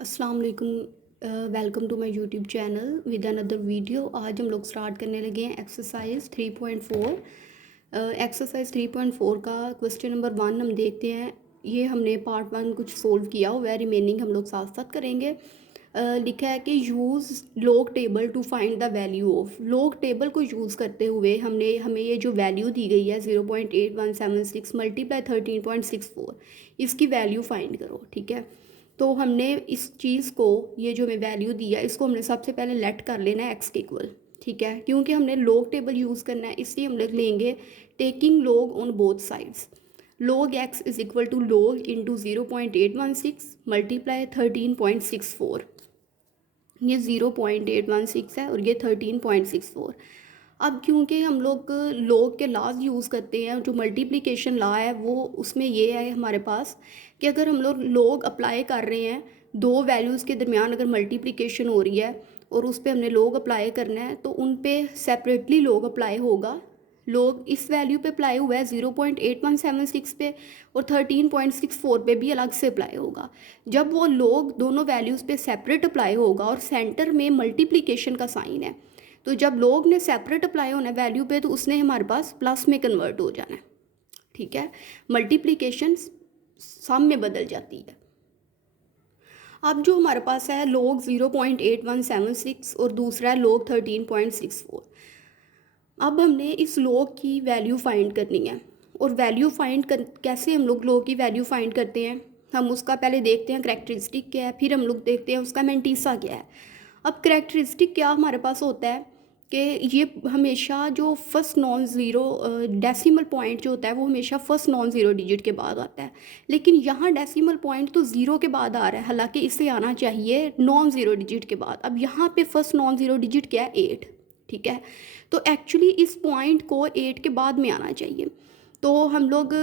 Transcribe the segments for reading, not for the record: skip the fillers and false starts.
अस्सलाम वालेकुम। Welcome to my YouTube channel with another video. आज हम लोग स्टार्ट करने लगे हैं एक्सरसाइज 3.4। एक्सरसाइज 3.4 का क्वेश्चन नंबर 1 हम देखते हैं। ये हमने पार्ट 1 कुछ सोल्व किया हुआ है, रिमेनिंग हम लोग साथ साथ करेंगे। लिखा है कि use log table to find the value of. Log table को यूज़ करते हुए हमें ये जो वैल्यू दी गई है 0.8176 मल्टीप्लाई 13.64, इसकी वैल्यू फाइंड करो। ठीक है, तो हमने इस चीज़ को, ये जो हमें वैल्यू दिया, इसको हमने सबसे पहले लेट कर लेना है एक्स के इक्वल। ठीक है, क्योंकि हमने लॉग टेबल यूज़ करना है इसलिए हम लोग लेंगे taking log on both sides. log x is equal to log into 0.816 multiply 13.64। ये 0.816 है और ये 13.64। अब क्योंकि हम लोग log के लाज यूज़ करते हैं, जो मल्टीप्लिकेशन ला है वो उसमें ये है हमारे पास कि अगर हम लोग log अप्लाई कर रहे हैं, दो वैल्यूज़ के दरमियान अगर मल्टीप्लिकेशन हो रही है और उस पर हमने log अप्लाई करना है तो उन पे सेपरेटली log अप्लाई होगा। log इस वैल्यू पे अप्लाई हुआ है 0.8176 पे, और 13.64 पे भी अलग से अप्लाई होगा। जब वो log दोनों वैल्यूज़ पे सेपरेट अप्लाई होगा और सेंटर में मल्टीप्लिकेशन का साइन है, तो जब log ने सेपरेट अप्लाई होना है वैल्यू पे तो उसने हमारे पास प्लस में कन्वर्ट हो जाना है। ठीक है, मल्टीप्लिकेशन सम में बदल जाती है। अब जो हमारे पास है log 0.8176 और दूसरा है log 13.64। अब हमने इस log की वैल्यू फाइंड करनी है, और वैल्यू फाइंड कर कैसे हम लोग log की वैल्यू फाइंड करते हैं, हम उसका पहले देखते हैं करेक्टरिस्टिक क्या है, फिर हम लोग देखते हैं उसका मेंटीसा क्या है। अब करेक्टरिस्टिक क्या हमारे पास होता है कि ये हमेशा जो first non zero decimal point जो होता है वो हमेशा फर्स्ट नॉन ज़ीरो डिजिट के बाद आता है, लेकिन यहाँ डेसिमल पॉइंट तो ज़ीरो के बाद आ रहा है, हालांकि इसे आना चाहिए नॉन ज़ीरो डिजिट के बाद। अब यहाँ पे फर्स्ट नॉन ज़ीरो डिजिट क्या है, 8। ठीक है, तो एक्चुअली इस पॉइंट को 8 के बाद में आना चाहिए। तो हम लोग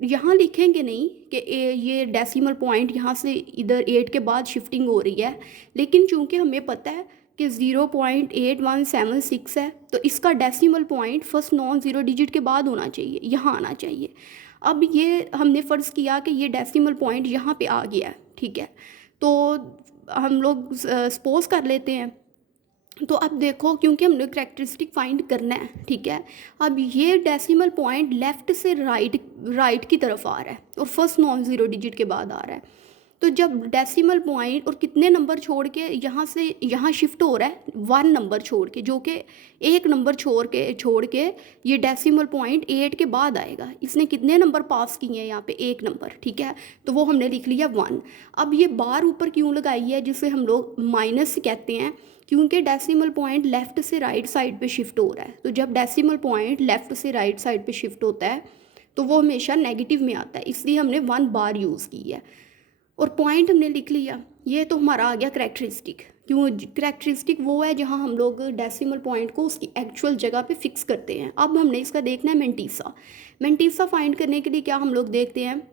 यहाँ लिखेंगे नहीं कि ये डेसिमल पॉइंट यहाँ से इधर 8 के बाद शिफ्टिंग हो रही है, लेकिन चूंकि हमें पता है कि 0.8176 है तो इसका decimal point first non zero digit के बाद होना चाहिए, यहाँ आना चाहिए। अब ये हमने फ़र्ज़ किया कि ये डेसिमल पॉइंट यहाँ पे आ गया है। ठीक है, तो हम लोग सपोज कर लेते हैं। तो अब देखो, क्योंकि हमने करेक्टरिस्टिक फाइंड करना है, ठीक है, अब ये डेसिमल पॉइंट लेफ़्ट से राइट की तरफ आ रहा है और फर्स्ट नॉन ज़ीरो डिजिट के बाद आ रहा है। तो जब डेसिमल पॉइंट और कितने नंबर छोड़ के यहाँ से यहाँ शिफ्ट हो रहा है, 1 नंबर छोड़ के, जो कि 1 नंबर छोड़ के ये डेसिमल पॉइंट 8 के बाद आएगा। इसने कितने नंबर पास किए हैं यहाँ पे, 1 नंबर। ठीक है, तो वो हमने लिख लिया 1। अब ये बार ऊपर क्यों लगाई है, जिसे हम लोग माइनस कहते हैं, क्योंकि डेसिमल पॉइंट लेफ़्ट से राइट साइड पे शिफ्ट हो रहा है। तो जब डेसिमल पॉइंट लेफ़्ट से राइट साइड पे शिफ्ट होता है तो वो हमेशा नेगेटिव में आता है, इसलिए हमने 1 बार यूज़ की है और पॉइंट हमने लिख लिया। ये तो हमारा आ गया करेक्टरिस्टिक। क्यों, करेक्टरिस्टिक वो है जहाँ हम लोग डेसिमल पॉइंट को उसकी एक्चुअल जगह पे फिक्स करते हैं। अब हमने इसका देखना है मेंटीसा। मेंटीसा फाइंड करने के लिए क्या हम लोग देखते हैं,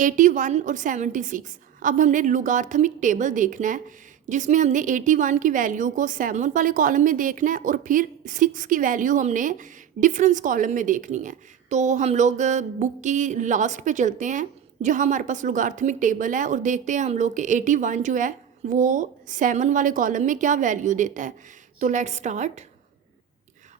81 और 76। अब हमने लॉगरिथमिक टेबल देखना है जिसमें हमने 81 की वैल्यू को 7 वाले कॉलम में देखना है और फिर 6 की वैल्यू हमने डिफरेंस कॉलम में देखनी है। तो हम लोग बुक की लास्ट पे चलते हैं जहाँ हमारे पास लॉगरिथमिक टेबल है और देखते हैं हम लोग कि 81 जो है वो 7 वाले कॉलम में क्या वैल्यू देता है। तो लेट्स स्टार्ट।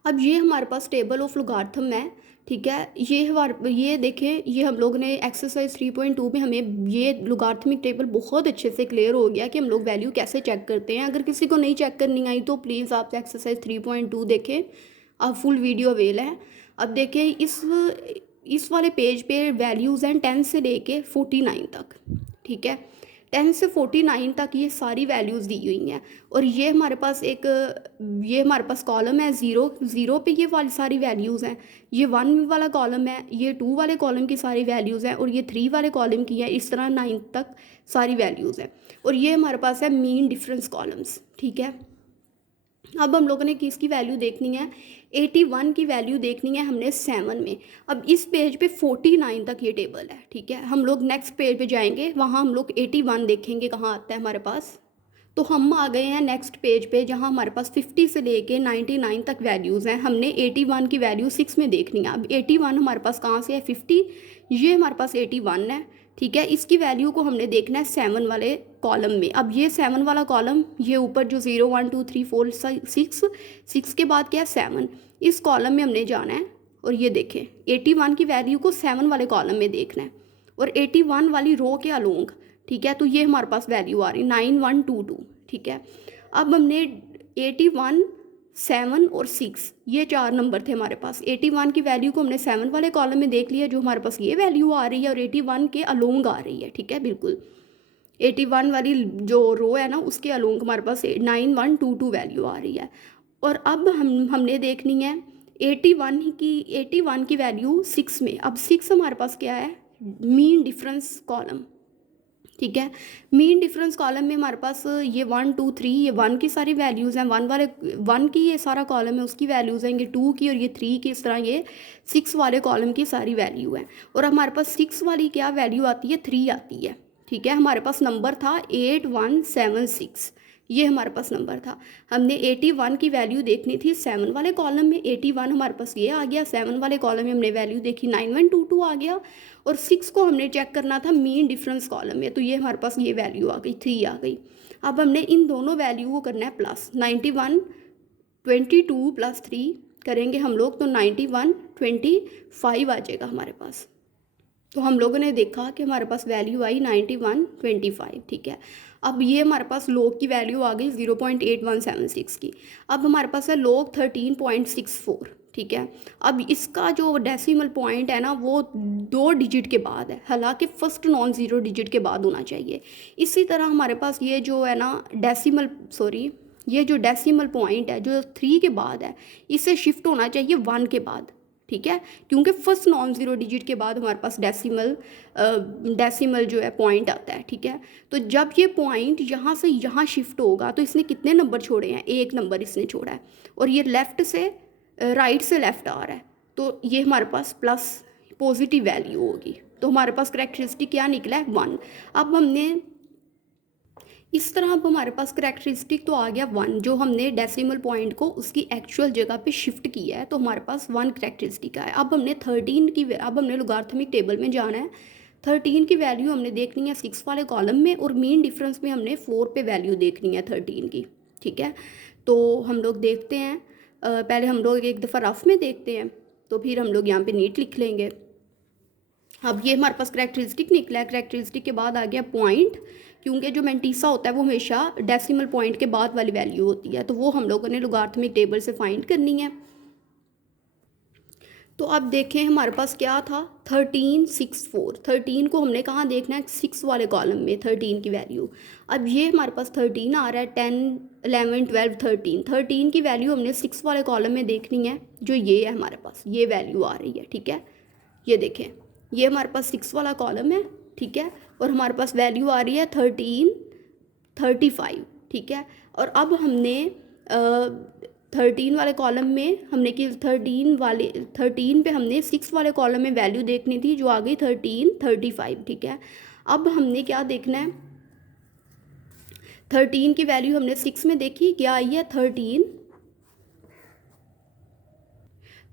अब ये हमारे पास टेबल ऑफ लॉगरिथम है। ठीक है, ये देखें, ये हम लोग ने एक्सरसाइज 3.2 में हमें ये लॉगरिथमिक टेबल बहुत अच्छे से क्लियर हो गया कि हम लोग वैल्यू कैसे चेक करते हैं। अगर किसी को नहीं चेक करनी आई तो प्लीज़ आप एक्सरसाइज 3.2 देखें, आप फुल वीडियो अवेल है। अब देखें, इस वाले पेज पे वैल्यूज़ हैं 10 से लेके 49 तक। ठीक है, 10 से 49 तक ये सारी वैल्यूज़ दी हुई हैं और ये हमारे पास कॉलम है ज़ीरो पे ये वाली सारी वैल्यूज़ हैं। ये 1 वाला कॉलम है, ये 2 वाले कॉलम की सारी वैल्यूज़ हैं और ये 3 वाले कॉलम की है। इस तरह 9 तक सारी वैल्यूज़ हैं और ये हमारे पास है मीन डिफरेंस कॉलम्स। ठीक है, अब हम लोगों ने किसकी वैल्यू देखनी है, 81 की वैल्यू देखनी है हमने 7 में। अब इस पेज पे 49 तक ये टेबल है। ठीक है, हम लोग नेक्स्ट पेज पे जाएंगे, वहाँ हम लोग 81 देखेंगे कहाँ आता है हमारे पास। तो हम आ गए हैं नेक्स्ट पेज पे जहाँ हमारे पास 50 से लेके 99 तक वैल्यूज़ हैं। हमने 81 की वैल्यू 6 में देखनी है। अब 81 हमारे पास कहाँ से है, 50, ये हमारे पास 81 है। ठीक है। इसकी वैल्यू को हमने देखना है 7 वाले कॉलम में। अब ये 7 वाला कॉलम, ये ऊपर जो 0 1 2 3 4 6 6 के बाद क्या है 7, इस कॉलम में हमने जाना है और ये देखें 81 की वैल्यू को 7 वाले कॉलम में देखना है और 81 वाली रो के अलोंग, ठीक है। तो ये हमारे पास वैल्यू आ रही 9122, ठीक है। अब हमने 81 7 और 6 ये 4 नंबर थे हमारे पास। 81 की वैल्यू को हमने 7 वाले कॉलम में देख लिया, जो हमारे पास ये वैल्यू आ रही है और 81 के अलोंग आ रही है, ठीक है। बिल्कुल 81 वाली जो रो है ना उसके अलोंग हमारे पास 9122 वैल्यू आ रही है। और अब हमने देखनी है 81 की वैल्यू 6 में। अब 6 हमारे पास क्या है, मीन डिफरेंस कॉलम, ठीक है। मीन डिफरेंस कॉलम में हमारे पास ये 1 2 3 ये 1 की सारी वैल्यूज़ हैं, 1 की ये सारा कॉलम है उसकी वैल्यूज़ हैं, ये 2 की और ये 3 की, इस तरह ये 6 वाले कॉलम की सारी वैल्यू है। और हमारे पास 6 वाली क्या वैल्यू आती है, 3 आती है, ठीक है। हमारे पास नंबर था 8176, ये हमारे पास नंबर था। हमने 81 की वैल्यू देखनी थी 7 वाले कॉलम में, 81 हमारे पास ये आ गया। 7 वाले कॉलम में हमने वैल्यू देखी 9122 आ गया और 6 को हमने चेक करना था मीन डिफरेंस कॉलम में, तो ये हमारे पास ये वैल्यू आ गई 3 आ गई। अब हमने इन दोनों वैल्यू को करना है प्लस, 91 22 प्लस 3 करेंगे हम लोग तो 91 25 आ जाएगा हमारे पास। तो हम लोगों ने देखा कि हमारे पास वैल्यू आई 91 25, ठीक है। अब ये हमारे पास लोग की वैल्यू आ गई 0.8176 की। अब हमारे पास है लोग 13.64, ठीक है। अब इसका जो डेसिमल पॉइंट है ना वो 2 डिजिट के बाद है, हालांकि फर्स्ट नॉन ज़ीरो डिजिट के बाद होना चाहिए। इसी तरह हमारे पास ये जो है ना ये जो डेसिमल पॉइंट है जो 3 के बाद है, इससे शिफ्ट होना चाहिए 1 के बाद, ठीक है। क्योंकि फर्स्ट नॉन ज़ीरो डिजिट के बाद हमारे पास डेसिमल जो है पॉइंट आता है, ठीक है। तो जब ये पॉइंट यहाँ से यहाँ शिफ्ट होगा तो इसने कितने नंबर छोड़े हैं, 1 नंबर इसने छोड़ा है और ये लेफ़्ट से राइट से लेफ़्ट आ रहा है, तो ये हमारे पास प्लस पॉजिटिव वैल्यू होगी। तो हमारे पास करैक्टरिस्टिक क्या निकला है 1। अब हमने इस तरह अब हमारे पास करैक्टरिस्टिक तो आ गया 1, जो हमने डेसिमल पॉइंट को उसकी एक्चुअल जगह पे शिफ्ट किया है, तो हमारे पास 1 करैक्टरिस्टिक आया। अब हमने लॉगरिथमिक टेबल में जाना है। 13 की वैल्यू हमने देखनी है 6 वाले कॉलम में और मीन डिफरेंस में हमने 4 पे वैल्यू देखनी है 13 की, ठीक है। तो हम लोग देखते हैं, पहले हम लोग एक दफ़ा रफ में देखते हैं, तो फिर हम लोग यहाँ पे नीट लिख लेंगे। अब ये हमारे पास करैक्टरिस्टिक निकला है। करैक्टरिस्टिक के बाद आ गया पॉइंट, क्योंकि जो मैंटीसा होता है वो हमेशा डेसिमल पॉइंट के बाद वाली वैल्यू होती है, तो वो हम लोगों ने लॉगरिथमिक टेबल से फाइंड करनी है। तो अब देखें हमारे पास क्या था 1364। 13 को हमने कहाँ देखना है, 6 वाले कॉलम में 13 की वैल्यू। अब ये हमारे पास 13 आ रहा है, 10 11 12 13। 13 की वैल्यू हमने 6 वाले कॉलम में देखनी है, जो ये है हमारे पास ये वैल्यू आ रही है, ठीक है। ये देखें ये हमारे पास 6 वाला कॉलम है, ठीक है, और हमारे पास वैल्यू आ रही है 1335, ठीक है। और अब हमने 13 वाले कॉलम में हमने कि 13 पे हमने 6 वाले कॉलम में वैल्यू देखनी थी, जो आ गई 1335, ठीक है। अब हमने क्या देखना है, 13 की वैल्यू हमने 6 में देखी, क्या आई है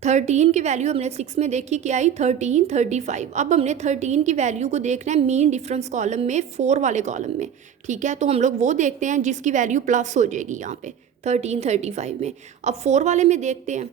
13 की वैल्यू हमने 6 में देखी, क्या आई 1335। अब हमने 13 की वैल्यू को देखना है मीन डिफरेंस कॉलम में 4 वाले कॉलम में, ठीक है। तो हम लोग वो देखते हैं जिसकी वैल्यू प्लस हो जाएगी यहाँ पे 1335 में। अब 4 वाले में देखते हैं,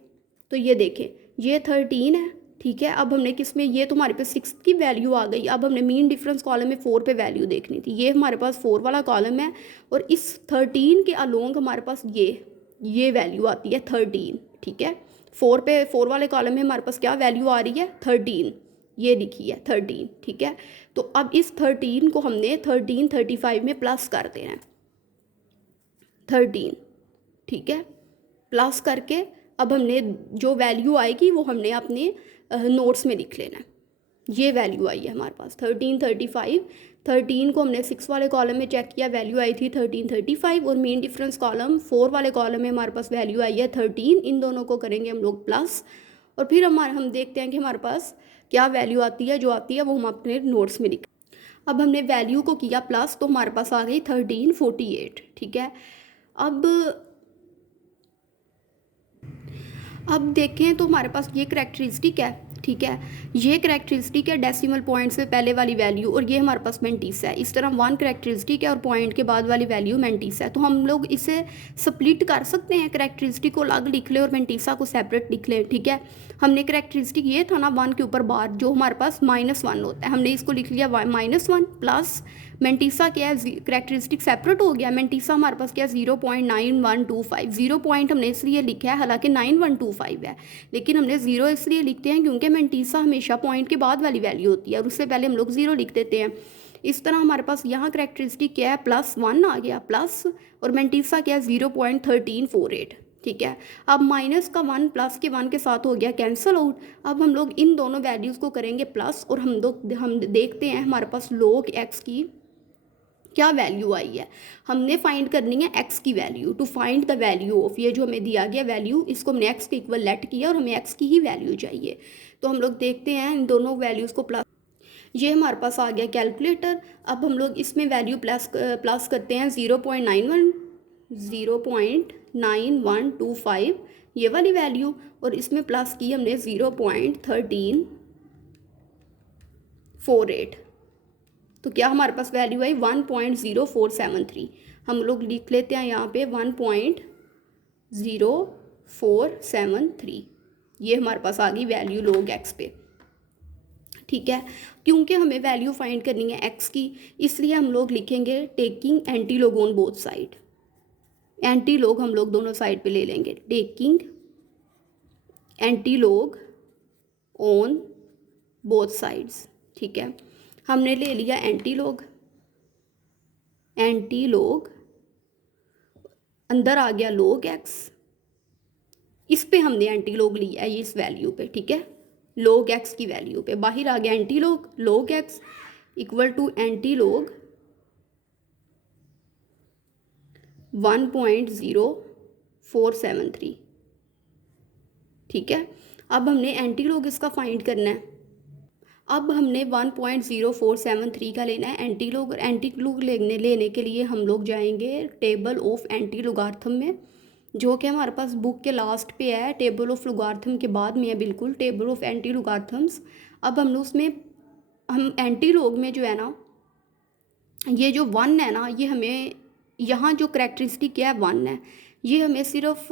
तो ये देखें ये 13 है, ठीक है। अब हमने किस में, ये तो हमारे पास 6 की वैल्यू आ गई। अब हमने मीन डिफरेंस कॉलम में 4 पे वैल्यू देखनी थी, ये हमारे पास 4 वाला कॉलम है और इस 13 के अलोंग हमारे पास ये वैल्यू आती है 13, ठीक है। 4 वाले कॉलम में हमारे पास क्या वैल्यू आ रही है 13, ये लिखी है 13, ठीक है। तो अब इस 13 को हमने 1335 में प्लस कर देना है 13, ठीक है। प्लस करके अब हमने जो वैल्यू आएगी वो हमने अपने नोट्स में लिख लेना है। ये वैल्यू आई है हमारे पास 1335। 13 को हमने 6 वाले कॉलम में चेक किया, वैल्यू आई थी 1335 और मेन डिफरेंस कॉलम 4 वाले कॉलम में हमारे पास वैल्यू आई है 13। इन दोनों को करेंगे हम लोग प्लस और फिर हम देखते हैं कि हमारे पास क्या वैल्यू आती है, जो आती है वो हम अपने नोट्स में लिखें। अब हमने वैल्यू को किया प्लस तो हमारे पास आ गई 1348, ठीक है। अब देखें तो हमारे पास ये करैक्टरिस्टिक है, ठीक है, ये करैक्टरिस्टिक है डेसिमल पॉइंट से पहले वाली वैल्यू, और ये हमारे पास मेंटिस है। इस तरह 1 करैक्टरिस्टिक है और पॉइंट के बाद वाली वैल्यू मेंटिस है। तो हम लोग इसे स्प्लिट कर सकते हैं, करैक्टरिस्टिक को अलग लिख लें और मेंटिसा को सेपरेट लिख लें, ठीक है। हमने करैक्टरिस्टिक ये था ना 1 के ऊपर बार, जो हमारे पास -1 होता है, हमने इसको लिख लिया -1 प्लस मेंटिसा क्या है, करैक्टरिस्टिक सेपरेट हो गया। मेंटिसा हमारे पास क्या है 0.9125, 0 पॉइंट हमने इसलिए लिखा है, हालांकि 9125 है, लेकिन हमने 0 इसलिए लिखते हैं क्योंकि मेंटिसा हमेशा पॉइंट के बाद वाली वैल्यू होती है और उससे पहले हम लोग 0 लिख देते हैं। इस तरह हमारे पास यहाँ करैक्टरिस्टिक क्या है +1 आ गया प्लस, और मेंटिसा क्या है 0.1348, ठीक है। अब माइनस का 1 प्लस के 1 के साथ हो गया कैंसिल आउट। अब हम लोग इन दोनों वैल्यूज़ को करेंगे प्लस, और हम देखते हैं हमारे पास log x की क्या वैल्यू आई है। हमने फाइंड करनी है x की value. To find the value of, ये जो हमें दिया गया वैल्यू, इसको हमने x के इक्वल लेट किया और हमें x की ही वैल्यू चाहिए। तो हम लोग देखते हैं इन दोनों वैल्यूज़ को प्लस, ये हमारे पास आ गया कैलकुलेटर। अब हम लोग इसमें वैल्यू प्लस करते हैं 0.9125 ये वाली वैल्यू, और इसमें प्लस की हमने 0.1348। तो क्या हमारे पास वैल्यू आई 1.0473। हम लोग लिख लेते हैं यहाँ पे 1.0473, ये हमारे पास आ गई वैल्यू log x पे, ठीक है। क्योंकि हमें वैल्यू फाइंड करनी है x की, इसलिए हम लोग लिखेंगे taking anti log on both side. Anti log हम लोग दोनों साइड पे ले लेंगे, taking anti log on both sides, ठीक है। हमने ले लिया एंटी लॉग, अंदर आ गया log x, इस पे हमने एंटी लॉग लिया है, ये इस वैल्यू पे, ठीक है, log x की वैल्यू पे। बाहर आ गया antilog, log x equal to antilog 1.0473, ठीक है। अब हमने एंटी लॉग इसका फाइंड करना है। अब हमने 1.0473 का लेना है एंटी लॉग, और एंटी लॉग लेने के लिए हम लोग जाएंगे टेबल ऑफ एंटी लॉगरिथम में, जो कि हमारे पास बुक के लास्ट पे है, टेबल ऑफ लॉगरिथम के बाद में है बिल्कुल, टेबल ऑफ एंटी लॉगरिथम्स। अब हम लोग उसमें, हम एंटी लॉग में जो है ना, ये जो 1 है ना, ये हमें यहाँ जो करैक्टरिस्टिक क्या है 1 है, ये हमें सिर्फ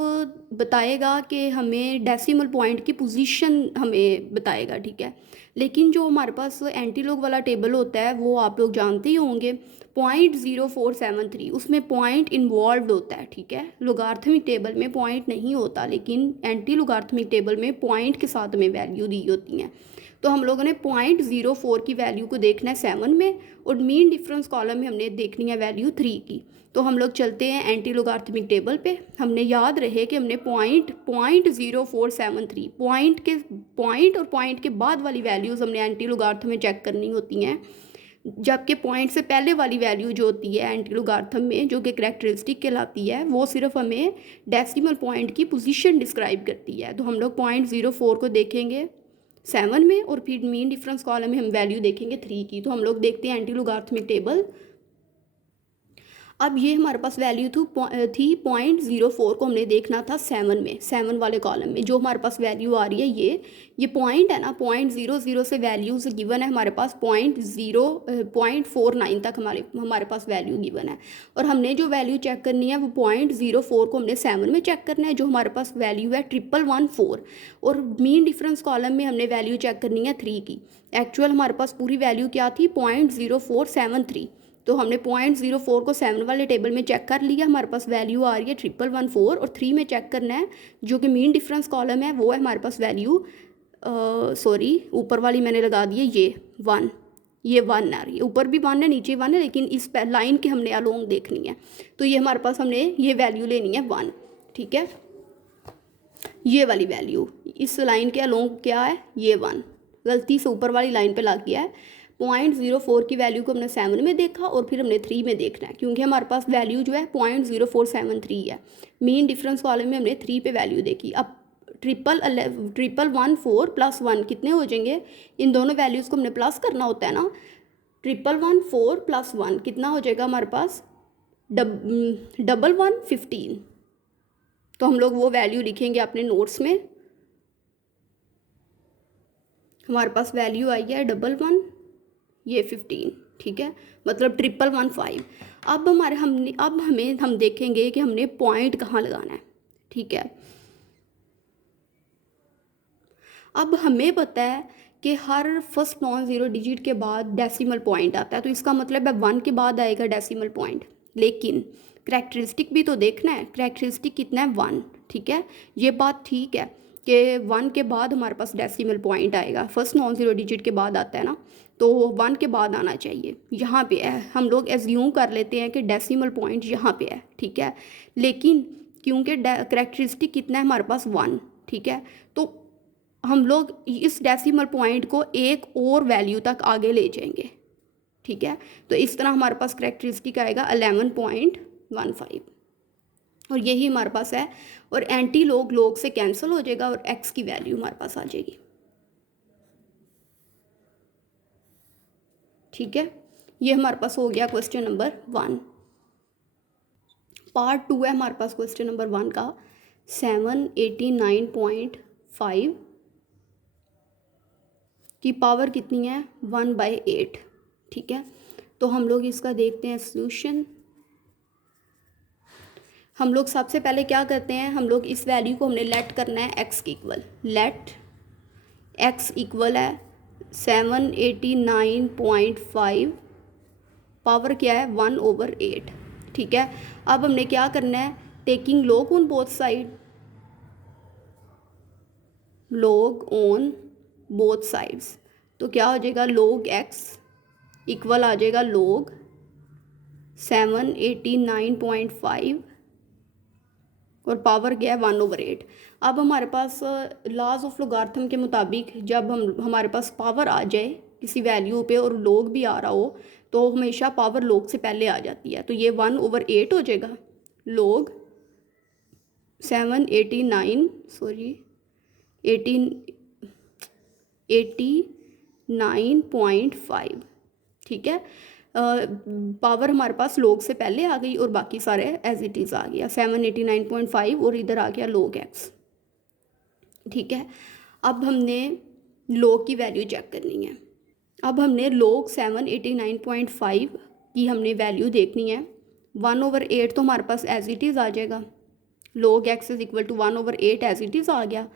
बताएगा कि हमें डेसिमल पॉइंट की पोजीशन हमें बताएगा, ठीक है। लेकिन जो हमारे पास एंटी लॉग वाला टेबल होता है वो आप लोग जानते ही होंगे, 0.0473, उसमें पॉइंट इन्वॉल्व होता है, ठीक है। लॉगरिथमिक टेबल में पॉइंट नहीं होता, लेकिन एंटी लॉगरिथमिक टेबल में पॉइंट के साथ हमें वैल्यू दी होती हैं। तो हम लोगों ने 0.04 की वैल्यू को देखना है 7 में, और मीन डिफरेंस कॉलम में हमने देखनी है वैल्यू 3 की। तो हम लोग चलते हैं एंटी लॉगरिथमिक टेबल पे। हमने याद रहे कि हमने पॉइंट 0.0473 पॉइंट और पॉइंट के बाद वाली वैल्यूज़ हमने एंटी लॉगरिथम में चेक करनी होती हैं, जबकि पॉइंट से पहले वाली वैल्यू जो होती है एंटी लॉगरिथम में, जो कि करैक्टरिस्टिक कहलाती है, वो सिर्फ हमें डेसिमल पॉइंट की पोजीशन डिस्क्राइब करती है। तो हम लोग 0.04 को देखेंगे 7 में, और फिर मीन डिफरेंस कॉलम में हम वैल्यू देखेंगे 3 की। तो हम लोग देखते हैं एंटी लॉगरिथमिक टेबल। अब ये हमारे पास वैल्यू थी 0.04 को हमने देखना था 7 में, 7 वाले कॉलम में जो हमारे पास वैल्यू आ रही है, ये पॉइंट है ना, 0.00 से वैल्यूज गिवन है हमारे पास 0.49 तक हमारे पास वैल्यू गिवन है, और हमने जो वैल्यू चेक करनी है वो 0.04 को हमने 7 में चेक करना है, जो हमारे पास वैल्यू है 1114, और मीन डिफरेंस कॉलम में हमने वैल्यू चेक करनी है 3 की। एक्चुअल हमारे पास पूरी वैल्यू क्या थी 0.0473, तो हमने 0.04 को 7 वाले टेबल में चेक कर लिया, हमारे पास वैल्यू आ रही है 1114, और 3 में चेक करना है जो कि मीन डिफरेंस कॉलम है, वो है हमारे पास वैल्यू ऊपर वाली मैंने लगा दी है ये 1 आ रही है, ऊपर भी 1 है नीचे 1 है, लेकिन इस लाइन के हमने अलोंग देखनी है, तो ये हमारे पास हमने ये वैल्यू लेनी है 1, ठीक है। ये वाली वैल्यू इस लाइन के अलोंग क्या है, ये 1 गलती से ऊपर वाली लाइन पे लग गया है। 0.04 की वैल्यू को हमने 7 में देखा, और फिर हमने 3 में देखना है, क्योंकि हमारे पास वैल्यू जो है 0.0473 है। मीन डिफरेंस कॉलम में हमने 3 पे वैल्यू देखी। अब 1114 प्लस 1 कितने हो जाएंगे, इन दोनों वैल्यूज़ को हमने प्लस करना होता है ना, 1114 प्लस 1 कितना हो जाएगा हमारे पास 1115। तो हम लोग वो वैल्यू लिखेंगे अपने नोट्स में, हमारे पास वैल्यू आई है 11, ये 15, ठीक है, मतलब 1115। अब हम देखेंगे कि हमने पॉइंट कहाँ लगाना है, ठीक है। अब हमें पता है कि हर फर्स्ट नॉन ज़ीरो डिजिट के बाद डेसिमल पॉइंट आता है, तो इसका मतलब है 1 के बाद आएगा डेसिमल पॉइंट। लेकिन करैक्टरिस्टिक भी तो देखना है, करैक्टरिस्टिक कितना है 1, ठीक है। ये बात ठीक है कि 1 के बाद हमारे पास डेसिमल पॉइंट आएगा, फर्स्ट नॉन ज़ीरो डिजिट के बाद आता है ना, तो 1 के बाद आना चाहिए। यहाँ पे है, हम लोग एज्यूम कर लेते हैं कि डेसिमल पॉइंट यहाँ पे है, ठीक है। लेकिन क्योंकि करैक्टरिस्टिक कितना है हमारे पास 1, ठीक है, तो हम लोग इस डेसिमल पॉइंट को एक और वैल्यू तक आगे ले जाएंगे, ठीक है। तो इस तरह हमारे पास करैक्टरिस्टिक आएगा 11.15, और यही हमारे पास है। और एंटी लोग से कैंसिल हो जाएगा और एक्स की वैल्यू हमारे पास आ जाएगी, ठीक है। ये हमारे पास हो गया क्वेश्चन नंबर 1। पार्ट 2 है हमारे पास क्वेश्चन नंबर 1 का, 789.5 की पावर कितनी है 1/8, ठीक है। तो हम लोग इसका देखते हैं सॉल्यूशन। हम लोग सबसे पहले क्या करते हैं, हम लोग इस वैल्यू को हमने लेट करना है एक्स के इक्वल। लेट एक्स इक्वल है 789.5, पावर क्या है 1/8, ठीक है। अब हमने क्या करना है, taking log on both side, log on both sides, तो क्या हो जाएगा log x इक्वल आ जाएगा log 789.5 और पावर क्या है 1/8। अब हमारे पास लॉज ऑफ लोगार्थम के मुताबिक जब हमारे पास पावर आ जाए किसी वैल्यू पे और log भी आ रहा हो, तो हमेशा पावर log से पहले आ जाती है, तो ये 1/8 हो जाएगा। log 89.5, ठीक है। पावर हमारे पास log से पहले आ गई और बाकी सारे एज इट इज़ आ गया 789.5 और इधर आ गया log x, ठीक है। अब हमने log की वैल्यू चेक करनी है। अब हमने log 789.5 की हमने वैल्यू देखनी है। 1/8 तो हमारे पास एज इट इज़ आ जाएगा, log x is equal to 1/8 as it is आ गया।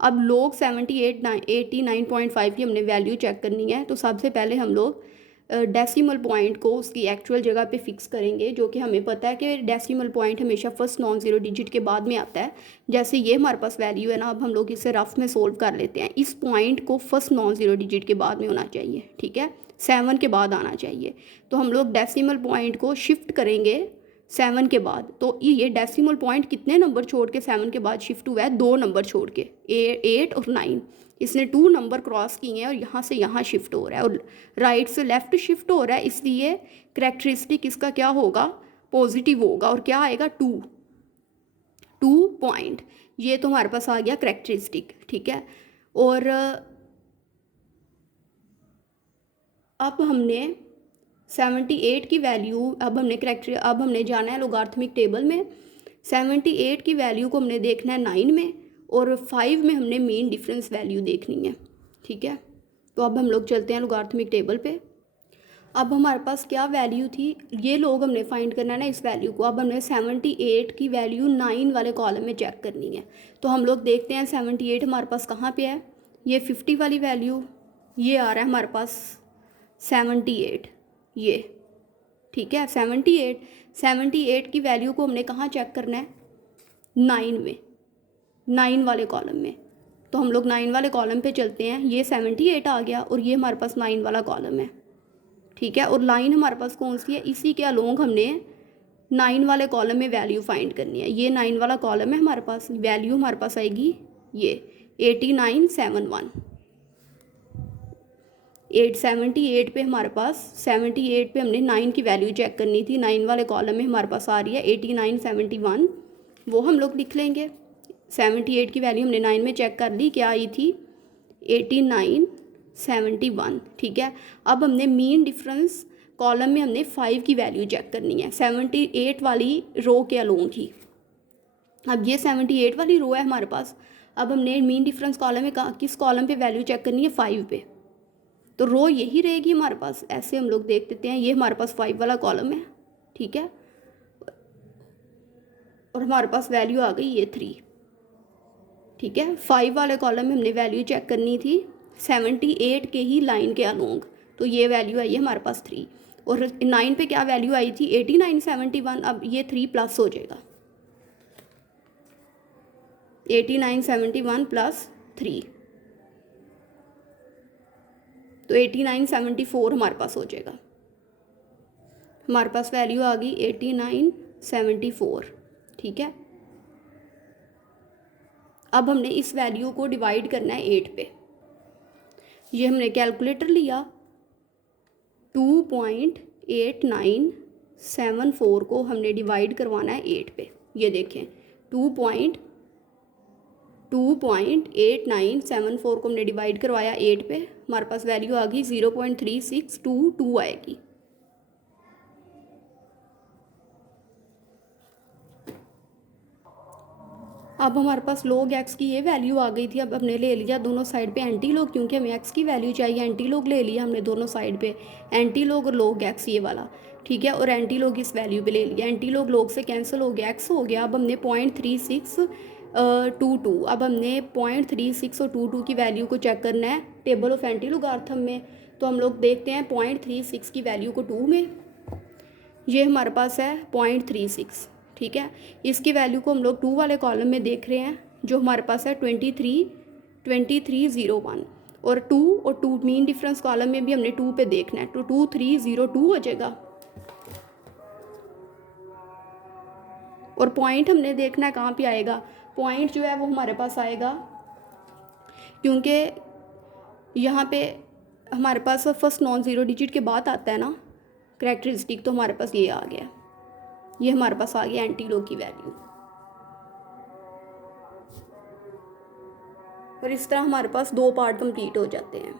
अब log 789.5 की हमने वैल्यू चेक करनी है, तो सबसे पहले हम लोग डेसिमल पॉइंट को उसकी एक्चुअल जगह पे फिक्स करेंगे, जो कि हमें पता है कि डेसिमल पॉइंट हमेशा फर्स्ट नॉन ज़ीरो डिजिट के बाद में आता है। जैसे ये हमारे पास वैल्यू है ना, अब हम लोग इसे रफ में सोल्व कर लेते हैं। इस पॉइंट को फर्स्ट नॉन ज़ीरो डिजिट के बाद में होना चाहिए, ठीक है, 7 के बाद आना चाहिए। तो हम लोग डेसिमल पॉइंट को शिफ्ट करेंगे 7 के बाद। तो ये डेसिमल पॉइंट कितने नंबर छोड़ के 7 के बाद शिफ्ट हुआ है, 2 नंबर छोड़ के, 8 और 9। इसने 2 नंबर क्रॉस किए हैं और यहाँ से यहाँ शिफ्ट हो रहा है और राइट से लेफ्ट शिफ्ट हो रहा है, इसलिए करैक्टरिस्टिक इसका क्या होगा, पॉजिटिव होगा। और क्या आएगा 2 पॉइंट, ये तो हमारे पास आ गया करैक्टरिस्टिक, ठीक है। और अब हमने 78 की वैल्यू, अब हमने जाना है लोगार्थमिक टेबल में। 78 की वैल्यू को हमने देखना है 9 में, और 5 में हमने मीन डिफरेंस वैल्यू देखनी है, ठीक है। तो अब हम लोग चलते हैं लोगार्थमिक टेबल पे। अब हमारे पास क्या वैल्यू थी, ये लोग हमने फाइंड करना है ना इस वैल्यू को। अब हमने 78 की वैल्यू 9 वाले कॉलम में चेक करनी है। तो हम लोग देखते हैं 78 हमारे पास कहाँ पे है, ये 50 वाली वैल्यू, ये आ रहा है हमारे पास 78, ये, ठीक है। 78 की वैल्यू को हमने कहाँ चेक करना है, 9 में, 9 वाले कॉलम में। तो हम लोग 9 वाले कॉलम पे चलते हैं। ये 78 आ गया और ये हमारे पास 9 वाला कॉलम है, ठीक है। और लाइन हमारे पास कौन सी है, इसी के अलोंग हमने 9 वाले कॉलम में वैल्यू फाइंड करनी है। ये 9 वाला कॉलम है हमारे पास, वैल्यू हमारे पास आएगी ये 8971। 878 पे हमारे पास, 78 पे हमने 9 की वैल्यू चेक करनी थी, 9 वाले कॉलम में हमारे पास आ रही है 8971, वो हम लोग लिख लेंगे। 78 की वैल्यू हमने 9 में चेक कर ली, क्या आई थी 8971, ठीक है। अब हमने मीन डिफरेंस कॉलम में हमने 5 की वैल्यू चेक करनी है, 78 वाली रो के अलोंग ही। अब ये 78 वाली रो है हमारे पास। अब हमने मीन डिफरेंस कॉलम में किस कॉलम पे वैल्यू चेक करनी है, 5 पे, तो रो यही रहेगी हमारे पास। ऐसे हम लोग देख देते हैं, ये हमारे पास 5 वाला कॉलम है, ठीक है, और हमारे पास वैल्यू आ गई ये 3, ठीक है। 5 वाले कॉलम में हमने वैल्यू चेक करनी थी 78 के ही लाइन के अलोंग, तो ये वैल्यू आई है हमारे पास 3, और 9 पे क्या वैल्यू आई थी 89 71, अब ये 3 प्लस हो जाएगा, 89 71 प्लस 3, तो 89 74 हमारे पास हो जाएगा। हमारे पास वैल्यू आ गई 89 74, ठीक है। अब हमने इस वैल्यू को डिवाइड करना है 8 पे। ये हमने कैलकुलेटर लिया, 2.8974 को हमने डिवाइड करवाना है 8 पे। ये देखें 2.8974 को हमने डिवाइड करवाया 8 पे, हमारे पास वैल्यू आ गई 0.3622 आएगी। अब हमारे पास log x की ये वैल्यू आ गई थी। अब हमने ले लिया दोनों साइड पे एंटी लॉग, क्योंकि हमें x की वैल्यू चाहिए, एंटी लॉग ले लिया हमने दोनों साइड पे, एंटी लॉग और log x ये वाला, ठीक है, और एंटी लॉग इस वैल्यू पे ले लिया, एंटी लॉग log से कैंसिल हो गया, x हो गया। अब हमने 0.3622, अब हमने 0.36 और 22 की वैल्यू को चेक करना है टेबल ऑफ एंटी लॉगरिथम में। तो हम लोग देखते हैं 0.36 की वैल्यू को 2 में, ये हमारे पास है 0.36, ठीक है। इसकी वैल्यू को हम लोग 2 वाले कॉलम में देख रहे हैं, जो हमारे पास है 2301, और 2 और 2 मीन डिफरेंस कॉलम में भी हमने 2 पे देखना है, तो 2302 हो जाएगा। और पॉइंट हमने देखना है कहाँ पे आएगा, पॉइंट जो है वो हमारे पास आएगा, क्योंकि यहाँ पे हमारे पास फर्स्ट नॉन ज़ीरो डिजिट के बाद आता है ना करैक्टरिस्टिक, तो हमारे पास ये आ गया, ये हमारे पास आ गया एंटी लॉग की वैल्यू। और इस तरह हमारे पास 2 पार्ट कंप्लीट हो जाते हैं।